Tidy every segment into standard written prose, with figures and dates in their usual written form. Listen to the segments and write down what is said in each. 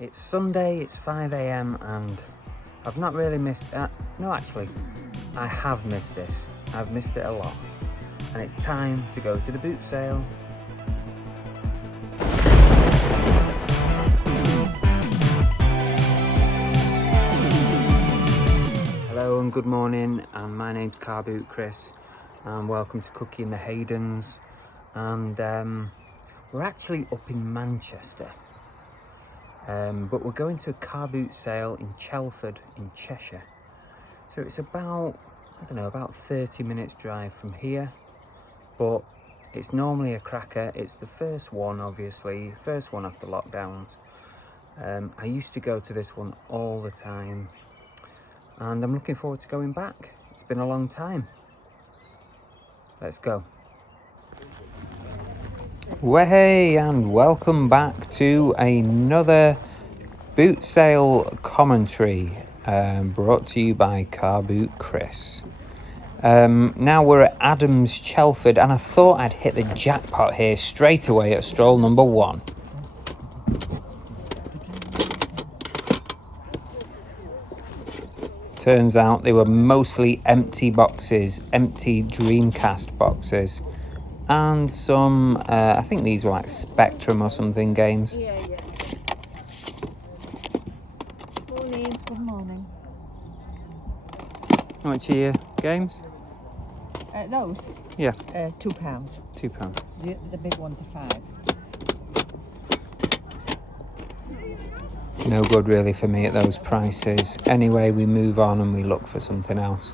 It's Sunday, it's 5 a.m. and I've not really missed... no, actually, I have missed this. I've missed it a lot. And it's time to go to the boot sale. Hello and good morning, and my name's Car Boot Chris, and welcome to Cooking the Haydens. And we're actually up in Manchester. But we're going to a car boot sale in Chelford in Cheshire. So it's about, I don't know, about 30 minutes drive from here. But it's normally a cracker. It's the first one, obviously, first one after lockdowns. I used to go to this one all the time. And I'm looking forward to going back. It's been a long time. Let's go. Well, hey, and welcome back to another boot sale commentary brought to you by Car Boot Chris. Now we're at Adams Chelford, and I thought I'd hit the jackpot here straight away at stroll number 1. Turns out they were mostly empty boxes, empty Dreamcast boxes. And some, I think these were like Spectrum or something games. Yeah. Morning. Good morning. How much are your games? Those? Yeah. £2. £2. The big ones are £5. No good really for me at those prices. Anyway, we move on and we look for something else.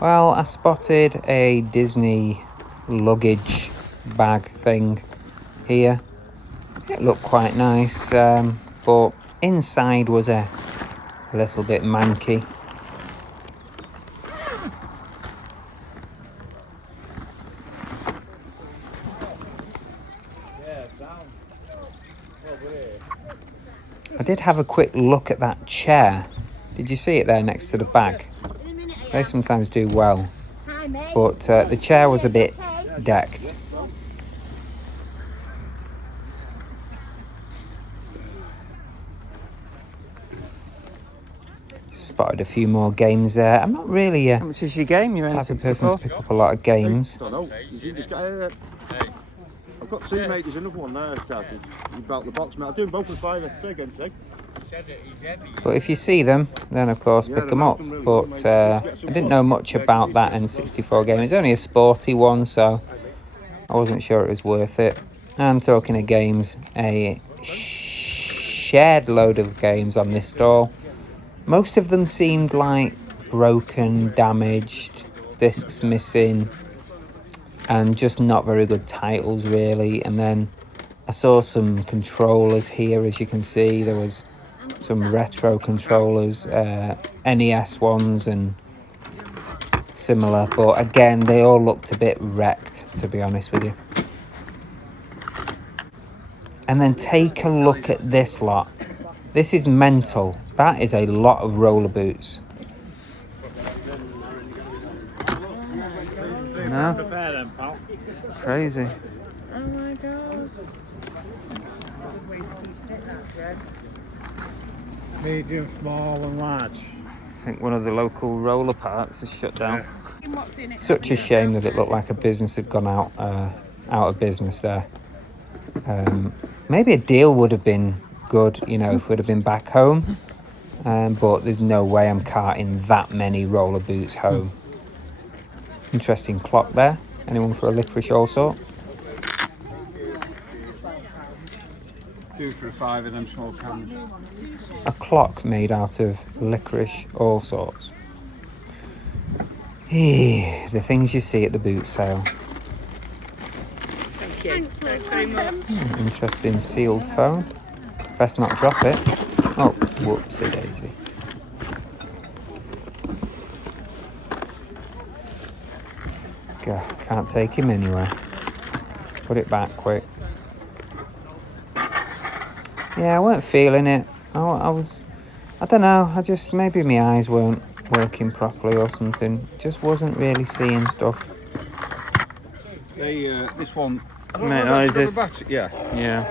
Well, I spotted a Disney luggage bag thing here. It looked quite nice, but inside was a little bit manky. I did have a quick look at that chair. Did you see it there next to the bag? They sometimes do well, but the chair was a bit decked. Spotted a few more games there. I'm not really a How much is your game? You're type of person to pick up a lot of games. I don't know. You just get, I've got two, mate. There's another one there. About the box, mate. I'll do them both for £5. Say again, say. But if you see them, then of course pick them up. But I didn't know much about that N64 game. It's only a sporty one, so I wasn't sure it was worth it. And talking of games, a shared load of games on this stall. Most of them seemed like broken, damaged, discs missing, and just not very good titles really. And then I saw some controllers here, as you can see. There was some retro controllers, NES ones and similar, but again they all looked a bit wrecked, to be honest with you. And then take a look at this lot. This is mental. That is a lot of roller boots. No? Crazy. Oh my god. Medium, small and large. I think one of the local roller parks is shut down. Such a shame that it looked like a business had gone out of business there. Maybe a deal would have been good, you know, if we'd have been back home. But there's no way I'm carting that many roller boots home. Interesting clock there. Anyone for a licorice all sort? Do for a £5 in them small cans. A clock made out of licorice all sorts. The things you see at the boot sale. Thank you. Thanks very much. Interesting sealed phone. Best not drop it. Oh, whoopsie daisy. God, can't take him anywhere. Put it back quick. Yeah, I weren't feeling it. I don't know, maybe my eyes weren't working properly or something. Just wasn't really seeing stuff. This one. Mate, no, is this? Yeah. Yeah.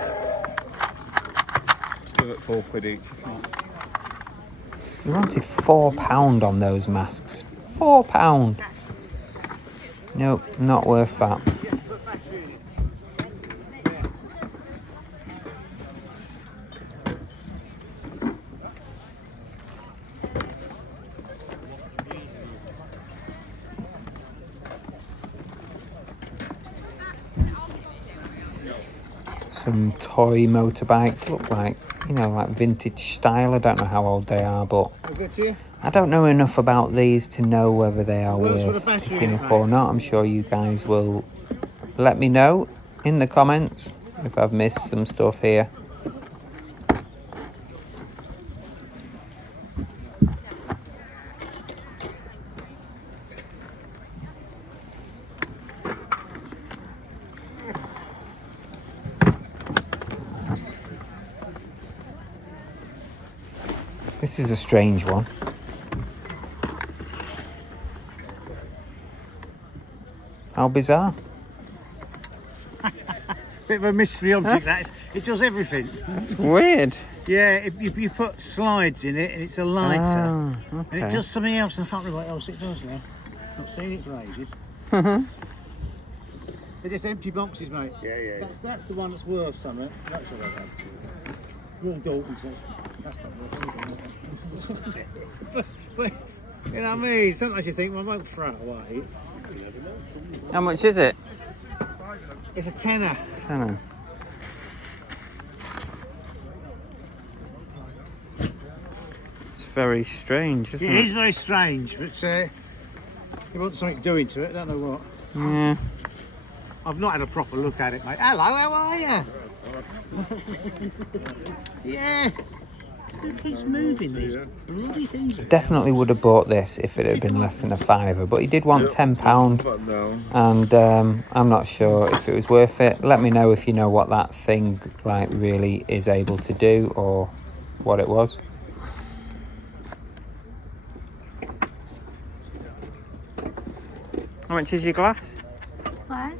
of at £4 each. You wanted £4 on those masks. £4. Nope, not worth that. Some toy motorbikes look like, you know, like vintage style. I don't know how old they are, but I don't know enough about these to know whether they are worth picking up or not. I'm sure you guys will let me know in the comments if I've missed some stuff here. This is a strange one. How bizarre. Bit of a mystery object, that is. It does everything. That's weird. Yeah, you put slides in it and it's a lighter. Ah, okay. And it does something else, and I can't remember what else it does now. Not seen it for ages. They're just empty boxes, mate. Yeah. That's the one that's worth something. That's what I've had. Real Dalton says that's not worth anything. but you know what I mean? Sometimes you think, well, I won't throw it away. How much is it? It's a tenner. Tenner. It's very strange, isn't it? It is very strange, but you want something doing to it, I don't know what. Yeah. I've not had a proper look at it, mate. Hello, how are you? Yeah. Who keeps moving these bloody things? Definitely would have bought this if it had been less than a £5, but he did want £10, and I'm not sure if it was worth it. Let me know if you know what that thing like really is able to do or what it was. How much is your glass? What?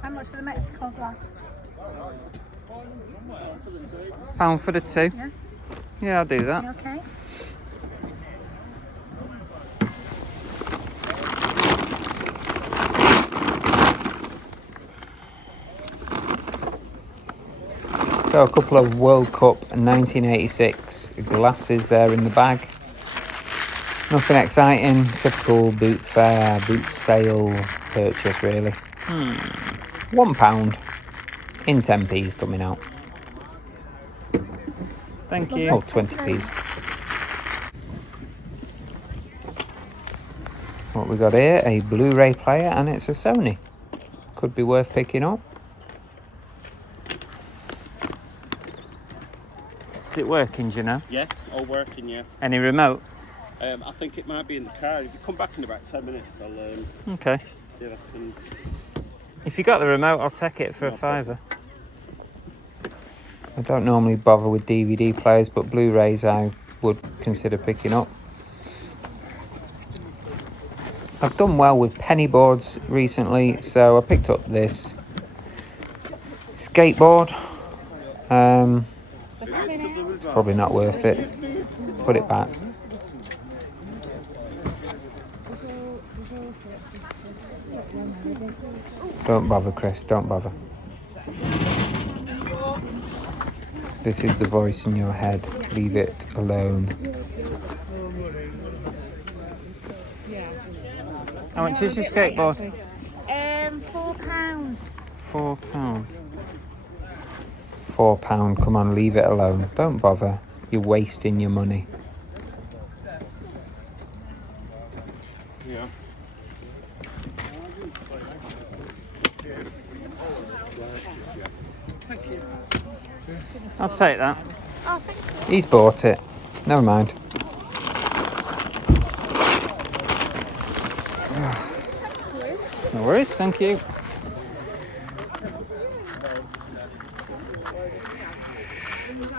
How much for the Mexico glass? £1 for the two? Yeah. Yeah, I'll do that. You okay? So a couple of World Cup 1986 glasses there in the bag. Nothing exciting, typical boot fair, boot sale purchase really. £1 in 10p's coming out. Thank you. Oh, 20p's. What we got here, a Blu-ray player, and it's a Sony. Could be worth picking up. Is it working, do you know? Yeah, all working, yeah. Any remote? I think it might be in the car. If you come back in about 10 minutes, I'll Okay. see if I can... If you got the remote, I'll take it for a £5. I don't normally bother with DVD players, but Blu-rays I would consider picking up. I've done well with penny boards recently, so I picked up this skateboard. It's probably not worth it. Put it back. Don't bother, Chris, don't bother. This is the voice in your head. Leave it alone. How much is your skateboard? £4. £4. £4. Come on, leave it alone. Don't bother. You're wasting your money. Yeah. I'll take that. Oh, thank you. He's bought it. Never mind. No worries, thank you.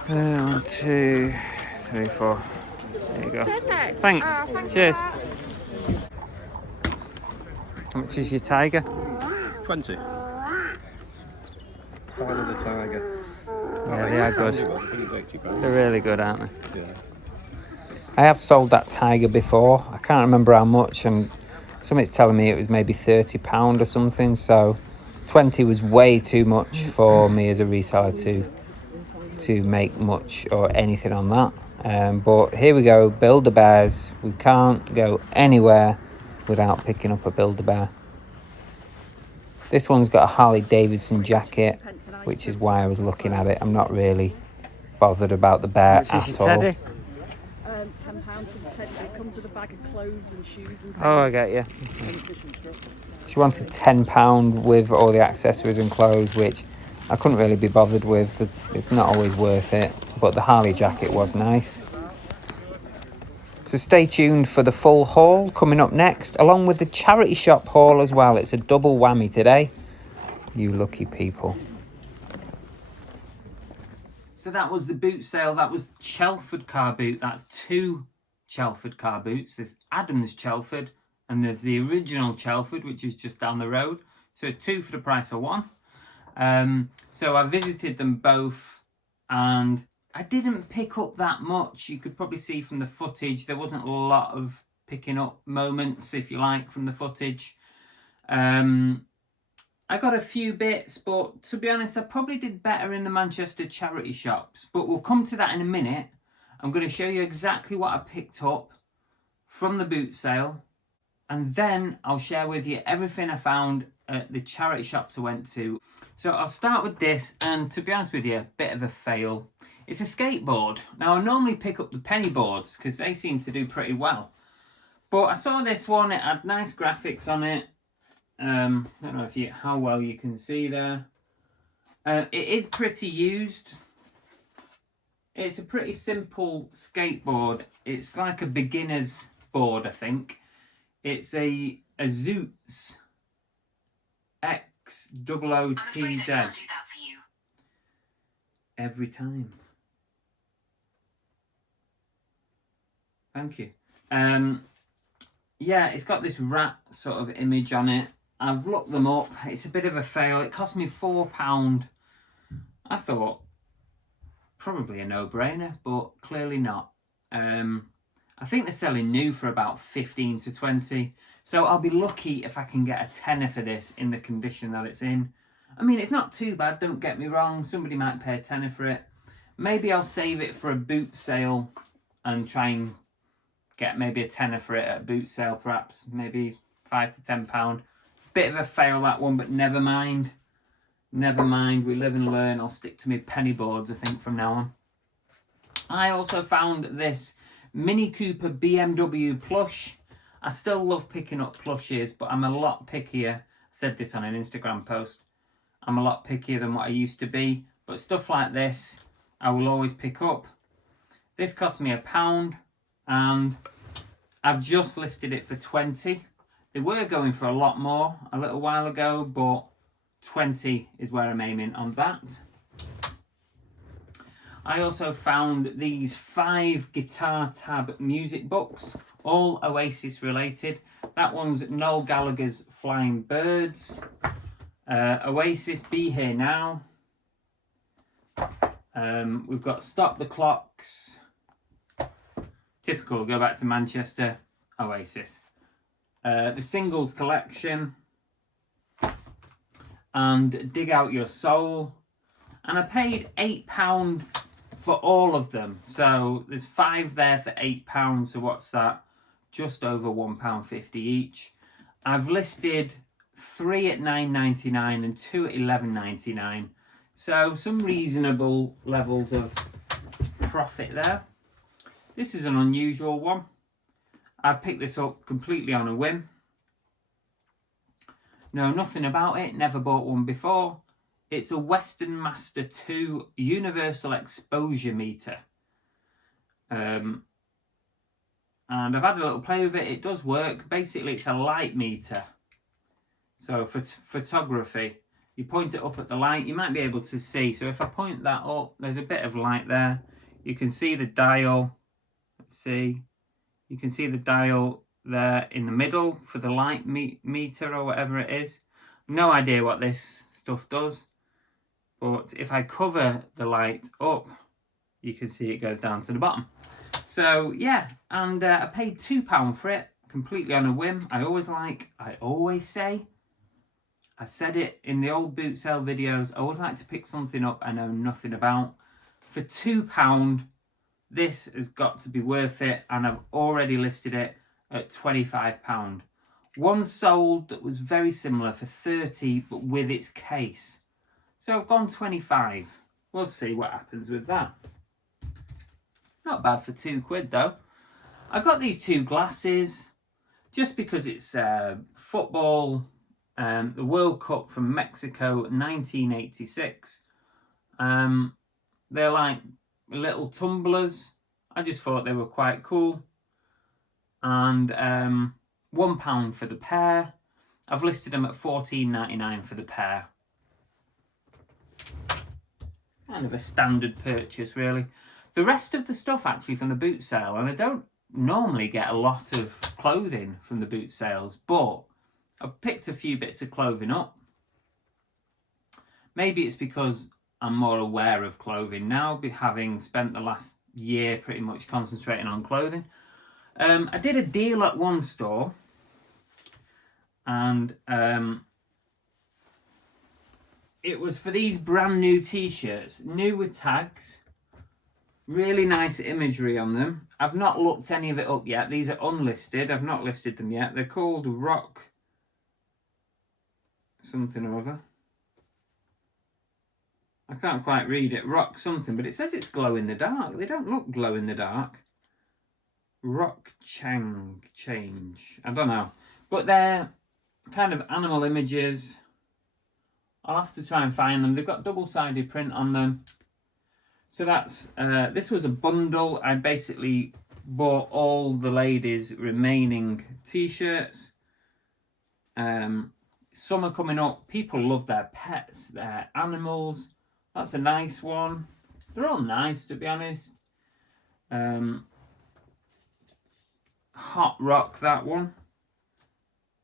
One, two, three, four. There you go. Perfect. Thanks. Oh, thanks Cheers. a lot. How much is your tiger? 20. Father the tiger. Yeah, they are good. They're really good, aren't they? I have sold that tiger before. I can't remember how much, and somebody's telling me it was maybe £30 or something. So 20 was way too much for me as a reseller to make much or anything on that. But here we go, Build-A-Bears. We can't go anywhere without picking up a Build-A-Bear. This one's got a Harley Davidson jacket, which is why I was looking at it. I'm not really bothered about the bear at all. £10 for the teddy. It comes with a bag of clothes and shoes and Oh, I get you. She wanted £10 with all the accessories and clothes, which I couldn't really be bothered with. It's not always worth it, but the Harley jacket was nice. So stay tuned for the full haul coming up next, along with the charity shop haul as well. It's a double whammy today. You lucky people. So that was the boot sale. That was Chelford car boot. That's 2 Chelford car boots. There's Adam's Chelford and there's the original Chelford, which is just down the road. So it's 2 for the price of 1. So I visited them both and I didn't pick up that much. You could probably see from the footage, there wasn't a lot of picking up moments, if you like, from the footage. I got a few bits, but to be honest, I probably did better in the Manchester charity shops. But we'll come to that in a minute. I'm going to show you exactly what I picked up from the boot sale. And then I'll share with you everything I found at the charity shops I went to. So I'll start with this, and to be honest with you, a bit of a fail. It's a skateboard. Now I normally pick up the penny boards because they seem to do pretty well. But I saw this one, it had nice graphics on it. I don't know how well you can see there. It is pretty used. It's a pretty simple skateboard. It's like a beginner's board, I think. It's a Zoots XOOTZ. Every time. Thank you. Yeah, it's got this rat sort of image on it. I've looked them up. It's a bit of a fail. It cost me £4. I thought probably a no-brainer, but clearly not. I think they're selling new for about 15 to 20. So I'll be lucky if I can get a tenner for this in the condition that it's in. I mean, it's not too bad, don't get me wrong. Somebody might pay a tenner for it. Maybe I'll save it for a boot sale and try and get maybe a tenner for it at a boot sale, perhaps. Maybe £5 to £10. Bit of a fail, that one, but never mind. Never mind, we live and learn. I'll stick to my penny boards, I think, from now on. I also found this Mini Cooper BMW plush. I still love picking up plushes, but I'm a lot pickier. I said this on an Instagram post. I'm a lot pickier than what I used to be. But stuff like this, I will always pick up. This cost me £1, and I've just listed it for 20. They were going for a lot more a little while ago, but 20 is where I'm aiming on that. I also found these 5 guitar tab music books, all Oasis related. That one's Noel Gallagher's Flying Birds, Oasis Be Here Now. We've got Stop the Clocks, typical, go back to Manchester, Oasis. The Singles Collection, and Dig Out Your Soul. And I paid £8 for all of them. So there's 5 there for £8. So what's that? Just over £1.50 each. I've listed 3 at £9.99 and 2 at £11.99. So some reasonable levels of profit there. This is an unusual one. I picked this up completely on a whim. Know nothing about it, never bought one before. It's a Western Master 2 Universal Exposure Meter. And I've had a little play with it. It does work. Basically, it's a light meter. So for photography, you point it up at the light, you might be able to see. So if I point that up, there's a bit of light there. You can see the dial. Let's see. You can see the dial there in the middle for the light meter or whatever it is. No idea what this stuff does. But if I cover the light up, you can see it goes down to the bottom. So yeah, and I paid £2 for it, completely on a whim. I always say, I said it in the old boot sale videos, I always like to pick something up I know nothing about. For £2, this has got to be worth it, and I've already listed it at £25. One sold that was very similar for 30, but with its case. So I've gone 25. We'll see what happens with that. Not bad for £2 though. I got these 2 glasses just because it's football, the World Cup from Mexico 1986. They're like little tumblers. I just thought they were quite cool. And £1 for the pair. I've listed them at $14.99 for the pair. Kind of a standard purchase, really. The rest of the stuff actually from the boot sale, and I don't normally get a lot of clothing from the boot sales, but I've picked a few bits of clothing up. Maybe it's because I'm more aware of clothing now, having spent the last year pretty much concentrating on clothing. I did a deal at one store, and it was for these brand new t-shirts, new with tags, really nice imagery on them. I've not looked any of it up yet. These are unlisted. I've not listed them yet. They're called Rock something or other. I can't quite read it. Rock something, but it says it's glow in the dark. They don't look glow in the dark. Rock change. I don't know. But they're kind of animal images. I'll have to try and find them. They've got double-sided print on them. So that's, this was a bundle. I basically bought all the ladies' remaining t-shirts. Summer coming up. People love their pets, their animals. That's a nice one. They're all nice, to be honest. Hot Rock, that one.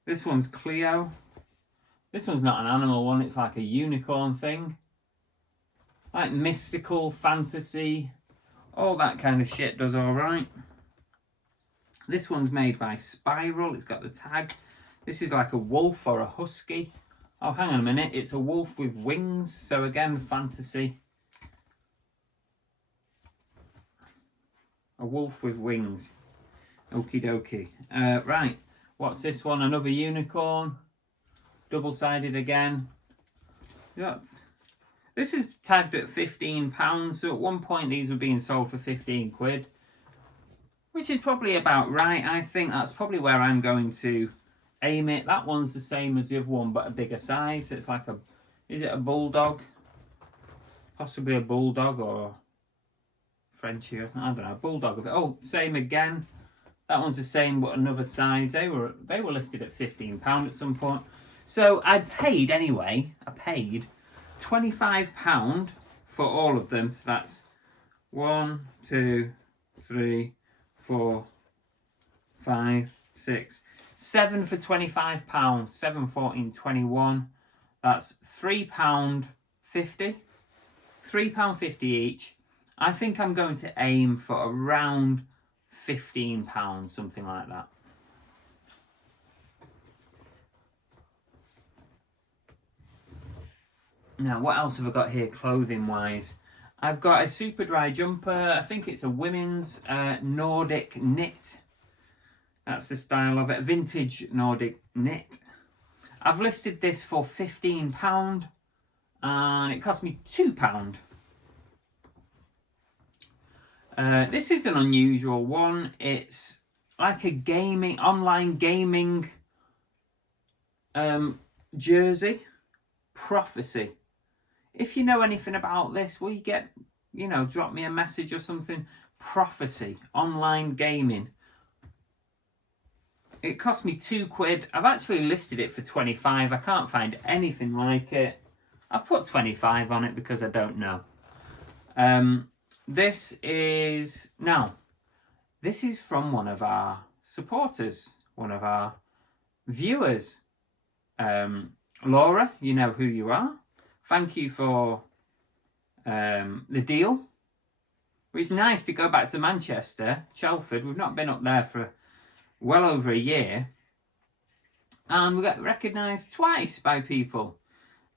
This one's Cleo. This one's not an animal one, it's like a unicorn thing. Like mystical, fantasy, all that kind of shit does alright. This one's made by Spiral, it's got the tag. This is like a wolf or a husky. Oh, hang on a minute, it's a wolf with wings, so again, fantasy. A wolf with wings. Okie dokie. Right, what's this one? Another unicorn. Double-sided again. This is tagged at £15, so at one point these were being sold for £15, which is probably about right. I think that's probably where I'm going to aim it. That one's the same as the other one, but a bigger size. So it's like a, is it a bulldog? Possibly a bulldog or Frenchie, I don't know, bulldog of it. Oh, same again. That one's the same, but another size. They were listed at £15 at some point. So I paid anyway. I paid £25 for all of them. So that's 1, 2, 3, 4, 5, 6, 7 for £25. 7, 14, 21. That's £3.50. £3.50 each. I think I'm going to aim for around £15, something like that. Now, what else have I got here clothing wise? I've got a super dry jumper. I think it's a women's Nordic knit. That's the style of it. Vintage Nordic knit. I've listed this for £15 and it cost me £2. This is an unusual one. It's like a online gaming jersey. Prophecy. If you know anything about this, will you get, drop me a message or something? Prophecy, online gaming. It cost me £2. I've actually listed it for 25. I can't find anything like it. I've put 25 on it because I don't know. This is from one of our supporters, one of our viewers. Laura, you know who you are. Thank you for the deal. It's nice to go back to Manchester, Chelford. We've not been up there for well over a year. And we got recognised twice by people.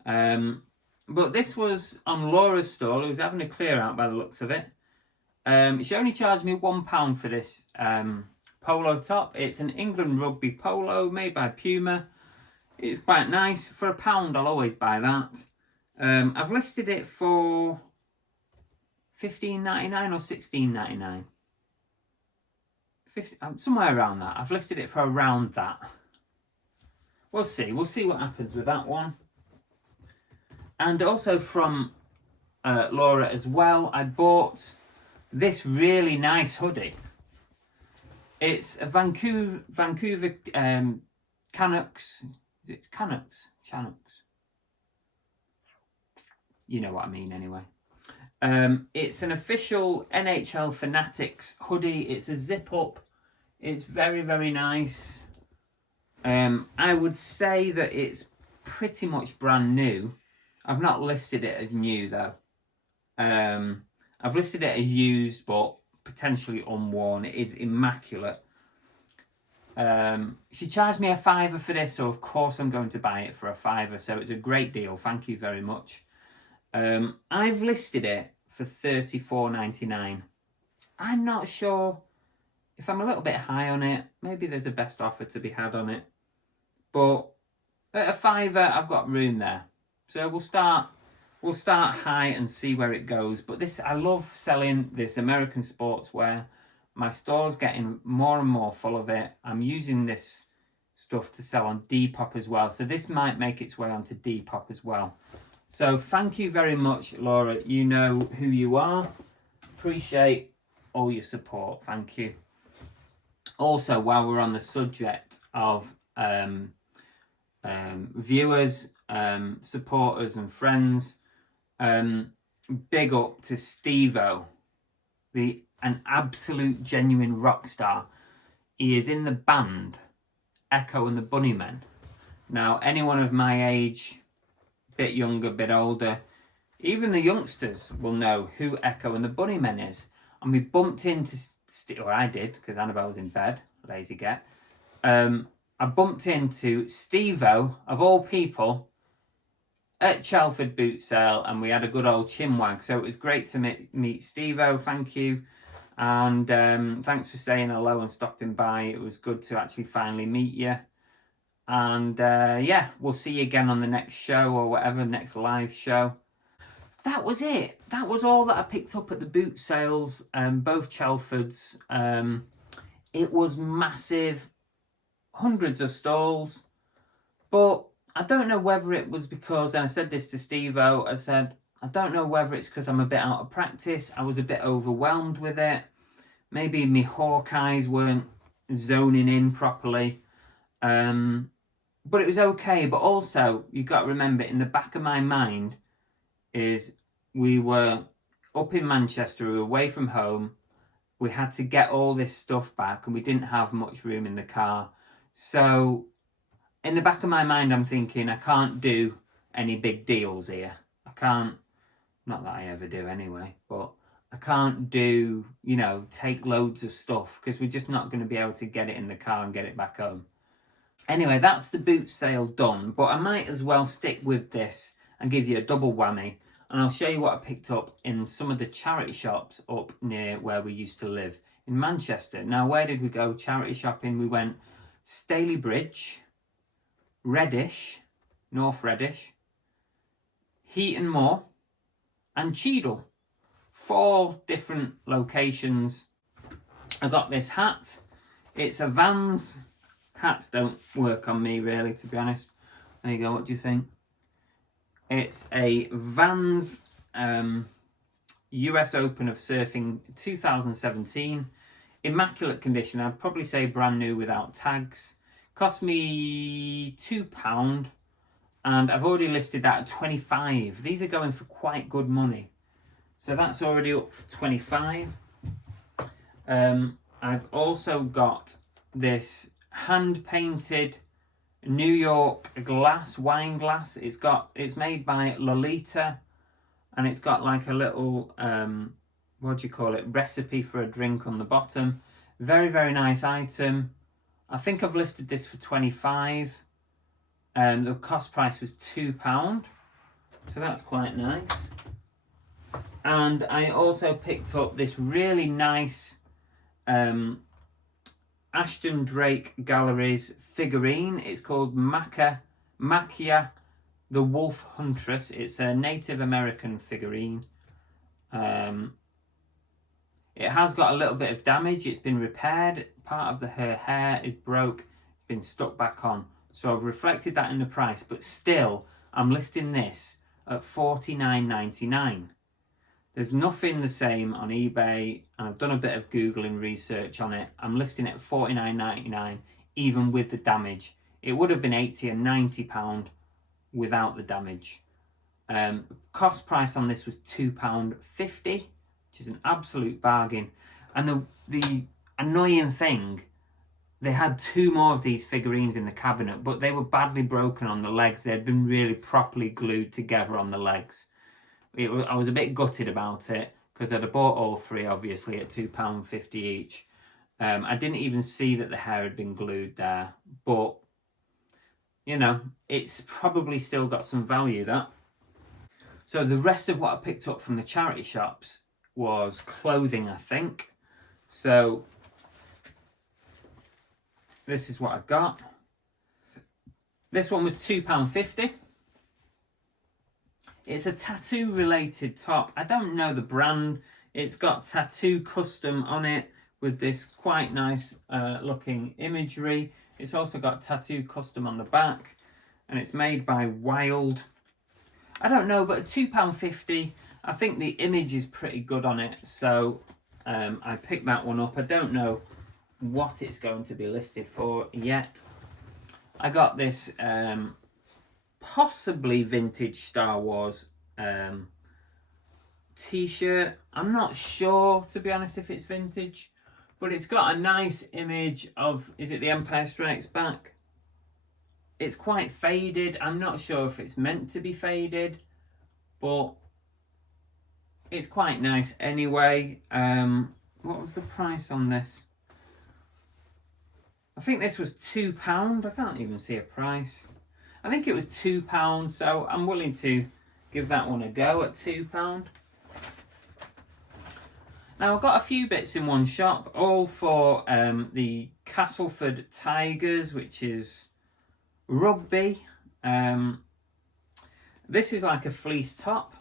But this was on Laura's stall, who was having a clear out by the looks of it. She only charged me £1 for this polo top. It's an England rugby polo made by Puma. It's quite nice. For £1, I'll always buy that. I've listed it for $15.99 or $16.99. Somewhere around that. I've listed it for around that. We'll see. We'll see what happens with that one. And also from Laura as well, I bought this really nice hoodie. It's a Vancouver Canucks. It's Canucks. You know what I mean anyway. It's an official NHL Fanatics hoodie. It's a zip up. It's very, very nice. I would say that it's pretty much brand new. I've not listed it as new though. I've listed it as used but potentially unworn. It is immaculate. She charged me £5 for this, so of course I'm going to buy it for £5. So it's a great deal. Thank you very much. I've listed it for $34.99. I'm not sure if I'm a little bit high on it. Maybe there's a best offer to be had on it. But at £5, I've got room there. So we'll start high and see where it goes. But this, I love selling this American sportswear. My store's getting more and more full of it. I'm using this stuff to sell on Depop as well. So this might make its way onto Depop as well. So thank you very much, Laura. You know who you are. Appreciate all your support. Thank you. Also, while we're on the subject of viewers, supporters and friends, big up to Steve-O, an absolute genuine rock star. He is in the band Echo and the Bunnymen. Now, anyone of my age, bit younger, bit older, even the youngsters will know who Echo and the Bunnymen is. And we bumped into, or I did, because Annabelle was in bed, lazy get. I bumped into Steve-O, of all people, at Chelford boot sale, and we had a good old chinwag. So it was great to meet Steve-O. Thank you. And thanks for saying hello and stopping by. It was good to actually finally meet you. And yeah, we'll see you again on the next show or whatever, next live show. That was it. That was all that I picked up at the boot sales, both Chelfords. It was massive, hundreds of stalls. But I don't know whether it was because, and I said this to Steve-O, I said, I don't know whether it's because I'm a bit out of practice. I was a bit overwhelmed with it. Maybe my hawk eyes weren't zoning in properly. But it was okay. But also, you've got to remember, in the back of my mind is we were up in Manchester, we were away from home. We had to get all this stuff back and we didn't have much room in the car. So in the back of my mind, I'm thinking, I can't do any big deals here. I can't, not that I ever do anyway, but I can't do, you know, take loads of stuff because we're just not going to be able to get it in the car and get it back home. Anyway, that's the boot sale done, but I might as well stick with this and give you a double whammy. And I'll show you what I picked up in some of the charity shops up near where we used to live in Manchester. Now, where did we go charity shopping? We went Staley Bridge, Reddish, North Reddish, Heaton Moor, and Cheadle. 4 different locations. I got this hat. It's a Vans. Hats don't work on me really, to be honest. There you go, what do you think? It's a Vans US Open of Surfing 2017. Immaculate condition. I'd probably say brand new without tags. Cost me £2 and I've already listed that at 25. These are going for quite good money. So that's already up for 25. I've also got this hand-painted New York glass, wine glass. It's made by Lolita. and it's got like a little what do you call it, recipe for a drink on the bottom. Very, very nice item. I think I've listed this for 25. The cost price was £2, so that's quite nice. And I also picked up this really nice Ashton Drake Galleries figurine. It's called Makia the Wolf Huntress. It's a Native American figurine. It has got a little bit of damage. It's been repaired. Part of her hair is broke. It's been stuck back on. So I've reflected that in the price, but still I'm listing this at $49.99. There's nothing the same on eBay, and I've done a bit of Googling research on it. I'm listing it at $49.99, even with the damage. It would have been £80 and £90 without the damage. Cost price on this was £2.50, which is an absolute bargain. And the annoying thing, they had 2 more of these figurines in the cabinet, but they were badly broken on the legs. They had been really properly glued together on the legs. I was a bit gutted about it because I'd have bought all 3, obviously, at £2.50 each. I didn't even see that the hair had been glued there, but you know, it's probably still got some value, that. So the rest of what I picked up from the charity shops was clothing, I think. So this is what I got. This one was £2.50. It's a tattoo related top. I don't know the brand. It's got tattoo custom on it with this quite nice looking imagery. It's also got tattoo custom on the back, and it's made by Wild. I don't know, but at £2.50, I think the image is pretty good on it. So I picked that one up. I don't know what it's going to be listed for yet. I got this possibly vintage Star Wars t-shirt. I'm not sure, to be honest, if it's vintage, but it's got a nice image of, is it The Empire Strikes Back? It's quite faded. I'm not sure if it's meant to be faded, but it's quite nice anyway. What was the price on this? I think this was £2. I can't even see a price. I think it was £2, so I'm willing to give that one a go at £2. Now, I've got a few bits in one shop, all for the Castleford Tigers, which is rugby. This is like a fleece top.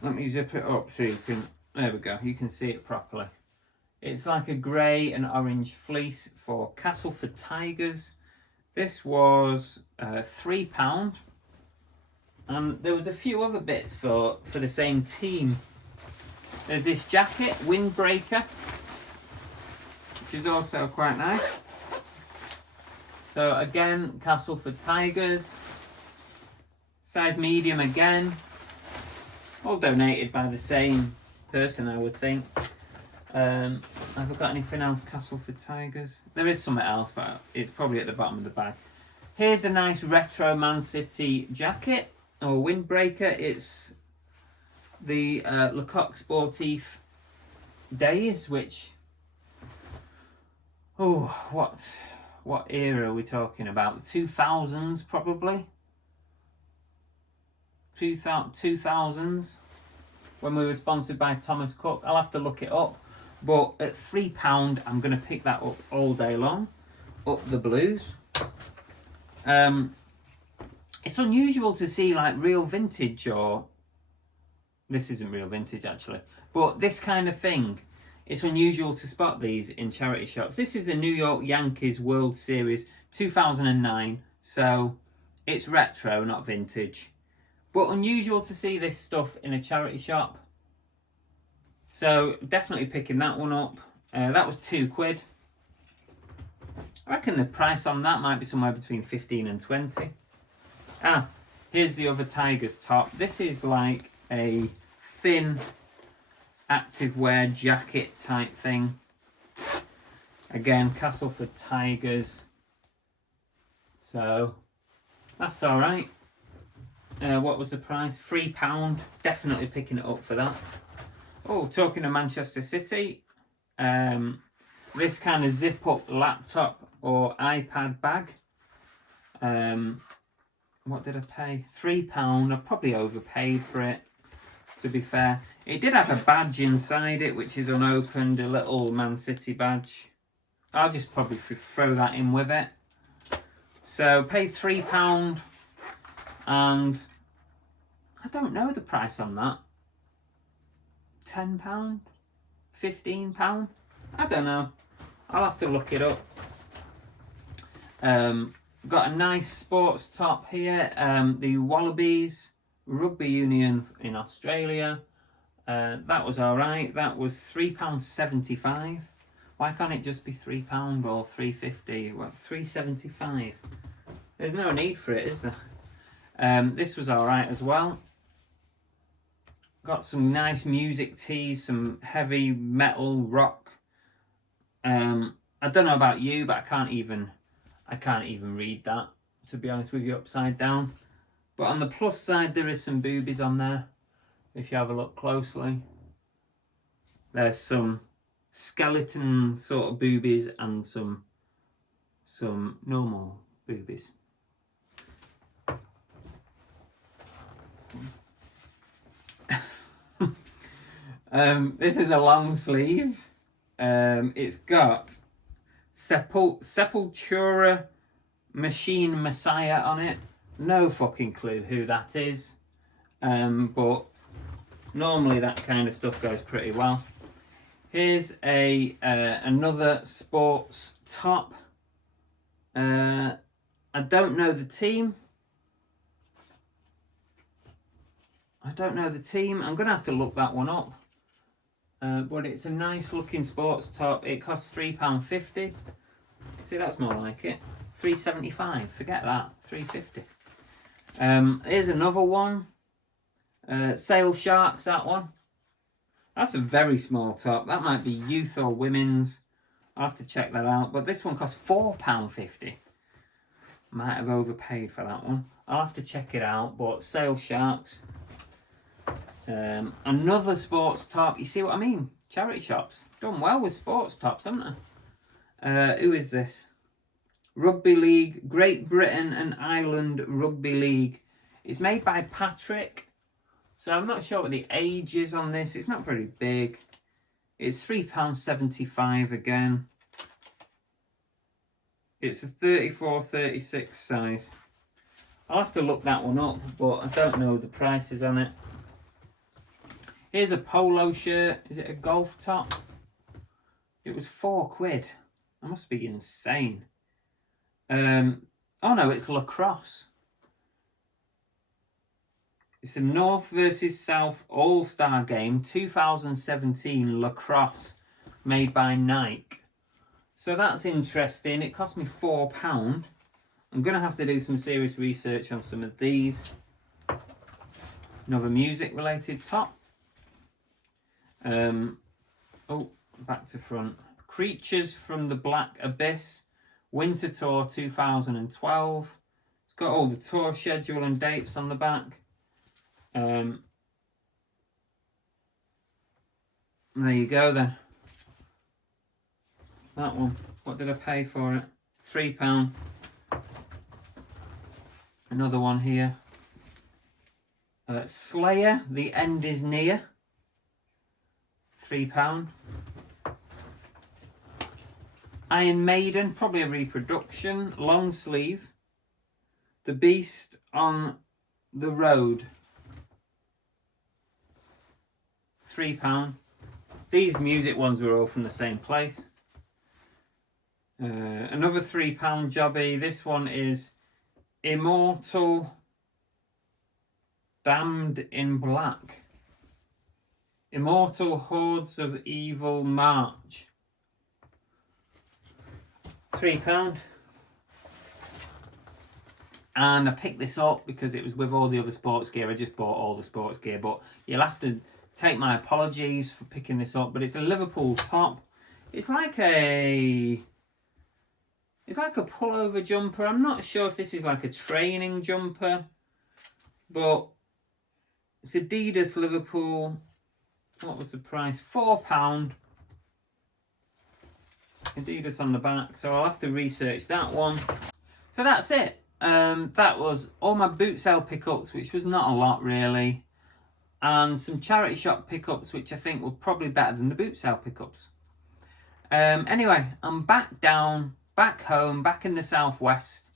Let me zip it up so you can, there we go, you can see it properly. It's like a grey and orange fleece for Castleford Tigers. This was £3, and there was a few other bits for the same team. There's this jacket, Windbreaker, which is also quite nice. So again, Castleford Tigers, size medium again, all donated by the same person, I would think. Have I got anything else, Castleford Tigers? There is something else, but it's probably at the bottom of the bag. Here's a nice retro Man City jacket, or windbreaker. It's the Lecoq Sportif Days, which, oh, what era are we talking about? The 2000s, probably. 2000s, when we were sponsored by Thomas Cook. I'll have to look it up. But at £3, I'm going to pick that up all day long. Up the blues. It's unusual to see like real vintage, or this isn't real vintage actually, but this kind of thing. It's unusual to spot these in charity shops. This is the New York Yankees World Series 2009, so it's retro, not vintage. But unusual to see this stuff in a charity shop. So definitely picking that one up. That was £2. I reckon the price on that might be somewhere between 15 and 20. Ah, here's the other Tigers top. This is like a thin activewear jacket type thing. Again, Castleford Tigers. So that's all right. What was the price? £3. Definitely picking it up for that. Oh, talking of Manchester City, this kind of zip-up laptop or iPad bag. What did I pay? £3. I probably overpaid for it, to be fair. It did have a badge inside it, which is unopened, a little Man City badge. I'll just probably throw that in with it. So, paid £3, and I don't know the price on that. £10? £15? I don't know. I'll have to look it up. Got a nice sports top here. The Wallabies Rugby Union in Australia. That was alright. That was £3.75. Why can't it just be £3 or £3.50? What, £3.75? There's no need for it, is there? This was alright as well. Got some nice music tees, some heavy metal rock. I don't know about you, but I can't even read that, to be honest with you, upside down. But on the plus side, there is some boobies on there, if you have a look closely. There's some skeleton sort of boobies and some normal boobies. This is a long sleeve. It's got Sepultura Machine Messiah on it. No fucking clue who that is. But normally that kind of stuff goes pretty well. Here's another sports top. I don't know the team. I'm going to have to look that one up. But it's a nice looking sports top. It costs £3.50. See, that's more like it. £3.75. Forget that. £3.50. Here's another one. Sale Sharks, that one. That's a very small top. That might be youth or women's. I'll have to check that out. But this one costs £4.50. Might have overpaid for that one. I'll have to check it out. But Sale Sharks. Another sports top. You see what I mean? Charity shops. Done well with sports tops, haven't they? Who is this? Rugby League. Great Britain and Ireland Rugby League. It's made by Patrick. So I'm not sure what the age is on this. It's not very big. It's £3.75 again. It's a 34-36 size. I'll have to look that one up, but I don't know the prices on it. Here's a polo shirt. Is it a golf top? It was £4. I must be insane. Oh no, it's lacrosse. It's a North versus South All-Star Game 2017 lacrosse made by Nike. So that's interesting. It cost me £4. I'm going to have to do some serious research on some of these. Another music related top. Oh, back to front. Creatures from the Black Abyss Winter Tour 2012. It's got all the tour schedule and dates on the back. There you go then. That one. What did I pay for it? £3. Another one here. Slayer, The End Is Near. £3. Iron Maiden, probably a reproduction. Long sleeve. The Beast on the Road. £3. These music ones were all from the same place. Another £3 jobby. This one is Immortal Damned in Black. Immortal Hordes of Evil March. £3. And I picked this up because it was with all the other sports gear. I just bought all the sports gear, but you'll have to take my apologies for picking this up. But it's a Liverpool top. It's like a pullover jumper. I'm not sure if this is like a training jumper, But it's Adidas Liverpool. What was the price? £4. Adidas on the back, so I'll have to research that one. So that's it. That was all my boot sale pickups, which was not a lot really, and some charity shop pickups, which I think were probably better than the boot sale pickups. Anyway, I'm back home, back in the southwest,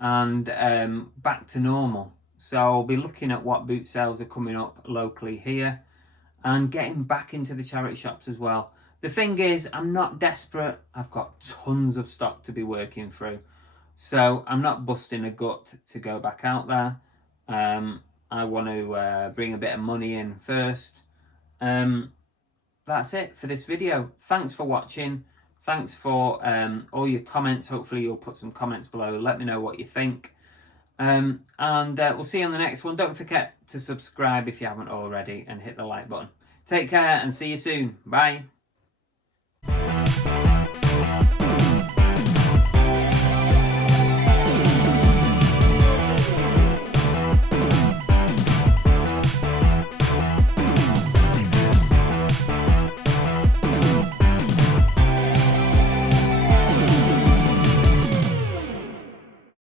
and back to normal. So I'll be looking at what boot sales are coming up locally here, and getting back into the charity shops as well. The thing is, I'm not desperate. I've got tons of stock to be working through. So I'm not busting a gut to go back out there. I want to bring a bit of money in first. That's it for this video. Thanks for watching. Thanks for all your comments. Hopefully you'll put some comments below. Let me know what you think. And we'll see you on the next one. Don't forget to subscribe if you haven't already and hit the like button. Take care and see you soon. Bye.